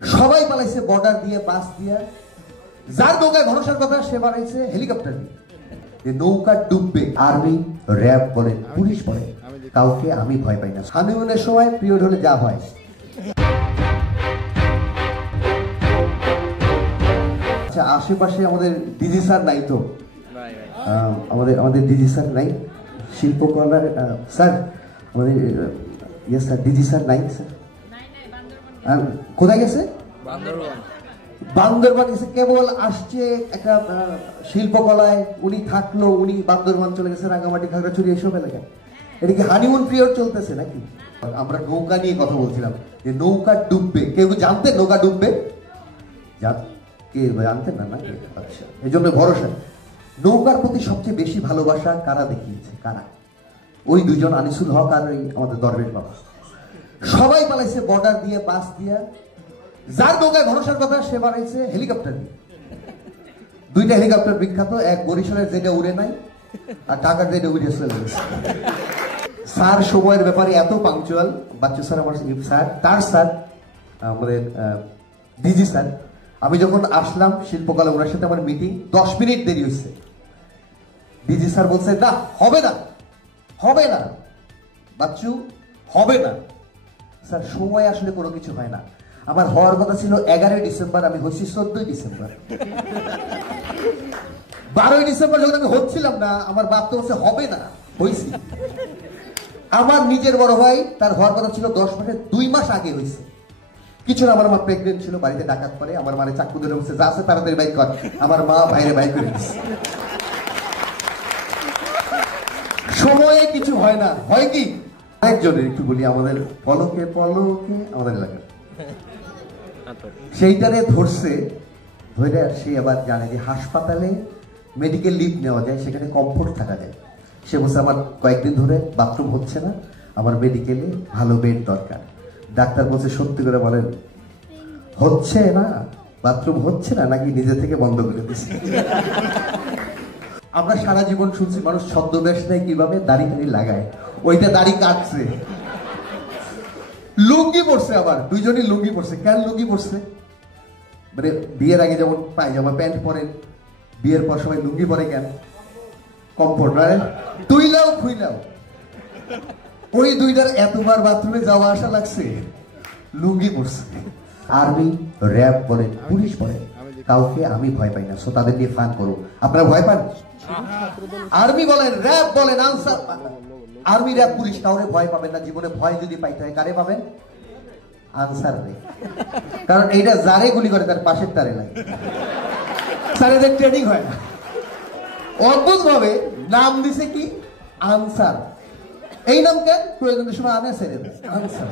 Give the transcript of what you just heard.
সবাই পালাইছে বর্ডার দিয়ে, বাস দিয়ে। যার নৌকায় ভরসার কথা সে বানাইছে হেলিকপ্টার দিয়ে। যে নৌকা ডুববে, আর্মি, র্যাব বলেন, পুলিশ বলেন, কাউকে আমি ভয় পাই না। হানিমুনের সময় পিরিয়ড হলে যা হয়। আচ্ছা, আশেপাশে আমাদের ডিজি স্যার নাই তো? আমাদের ডিজি স্যার নাই, শিল্পকলার স্যার আমাদের, ইয়েস স্যার, ডিজি স্যার নাই স্যার। কোথায় গেছে? বান্দরবান গেছে। কেবল আসছে একটা শিল্পকলায়, উনি থাকলো, উনি বান্দরবান চলে গেছে, রাঙামাটি, খাগড়াছড়ি এইসব এলাকায়। এটা কি হানিমুন পিরিয়ড চলতেছে নাকি? আমরা নৌকা নিয়ে কথা বলছিলাম যে নৌকা ডুববে। কেউ জানতেন নৌকা ডুববে? কে জানতেন না নাকি? আচ্ছা, এই জন্য ভরসা। নৌকার প্রতি সবচেয়ে বেশি ভালোবাসা কারা দেখিয়েছে? কারা? ওই দুজন, আনিসুল হক আর ওই আমাদের দরবেশ বাবা। সবাই পালাইছে বর্ডার দিয়ে, বাস দিয়ে। যার নৌকায় ভরসার কথা সে বানাইছে হেলিকপ্টার দিয়ে। দুইটা হেলিকপ্টার বিখ্যাত, এক বরিশালের যেটা উড়ে নাই, আর ঢাকার যেটা উড়ে চলে গেছে। স্যার সময়ের ব্যাপারে এত পাংচুয়াল। বাচ্চু স্যার আমার স্যার, তার স্যার আমাদের ডিজি স্যার। আমি যখন আসলাম শিল্পকলা, ওনার সাথে আমার মিটিং, 10 মিনিট দেরি হয়েছে। ডিজি স্যার বলছে না, হবে না, হবে না বাচ্চু, হবে না। স্যার সময় আসলে কোনো কিছু হয় না। আমার হওয়ার কথা ছিল 11 ডিসেম্বর, আমি হচ্ছি 14 ডিসেম্বর। 12 ডিসেম্বর যখন আমি হচ্ছিলাম না, আমার বাপ তো বলছে হবে না, হয়েছি। আমার নিজের বড় ভাই, তার হওয়ার কথা ছিল 10 মাসে, 2 মাস আগে হয়েছে। কিছু না, আমার মা প্রেগনেন্ট ছিল, বাড়িতে ডাকাত করে, আমার মারে চাকু ধরে বলছে যা আছে তাড়াতাড়ি বাইক কর। আমার মা বাইরে বাইক করে দিচ্ছে। সময়ে কিছু হয় না, হয় কি? একজনের একটু বলি, আমাদের পলকে পলকে আমাদের এলাকার সেইটারে ধরছে, ধরে সে আবার জানে যে হাসপাতালে মেডিকেল লিভ নেওয়া যায়, সেখানে কমফোর্ট থাকা যায়। সে বলছে আমার কয়েকদিন ধরে বাথরুম হচ্ছে না, আমার মেডিকেলে ভালো বেড দরকার। ডাক্তার বলছে সত্যি করে বলেন, হচ্ছে না, বাথরুম হচ্ছে না নাকি নিজে থেকে বন্ধ করে দিচ্ছে? আমরা সারা জীবন শুনছি মানুষ ছদ্মবেশ নেয় কিভাবে, দাড়ি টাড়ি লাগায়, ওইটা দাড়ি কাটছে, লুঙ্গি পরছে, আবার দুইজনই লুঙ্গি পরছে। কেন লুঙ্গি পরছে? মানে বিয়ের আগে যেমন পায়জামা প্যান্ট পরেন, বিয়ের পর সবাই লুঙ্গি পরে কেন? কমফোর্ট, তুইলাও খুইলাও। ওই দুইটার এতবার বাথরুমে যাওয়া আসা লাগছে, লুঙ্গি পরছে। আর্মি, র্যাব বলেন, পুলিশ বলেন, কাউকে আমি ভয় পাই না। সো তাদের দিয়ে ফান করো। আপনারা ভয় পান? আর্মি বলেন, র্যাব বলেন, আনসার, আর্মি, র্যাব, পুলিশ, কাউরে ভয় পাবেন না। জীবনে ভয় যদি পাইতে হয় কারে পাবেন? আনসার রে। কারণ এইটা যারে গুলি করে তার পাশের তারে লাগে। স্যার এদের ট্রেনিং হয় না। অদ্ভুত ভাবে নাম দিছে কি? আনসার। এই নাম কেন? প্রয়োজনের সময় আনে ছেড়ে দেয়, আনসার।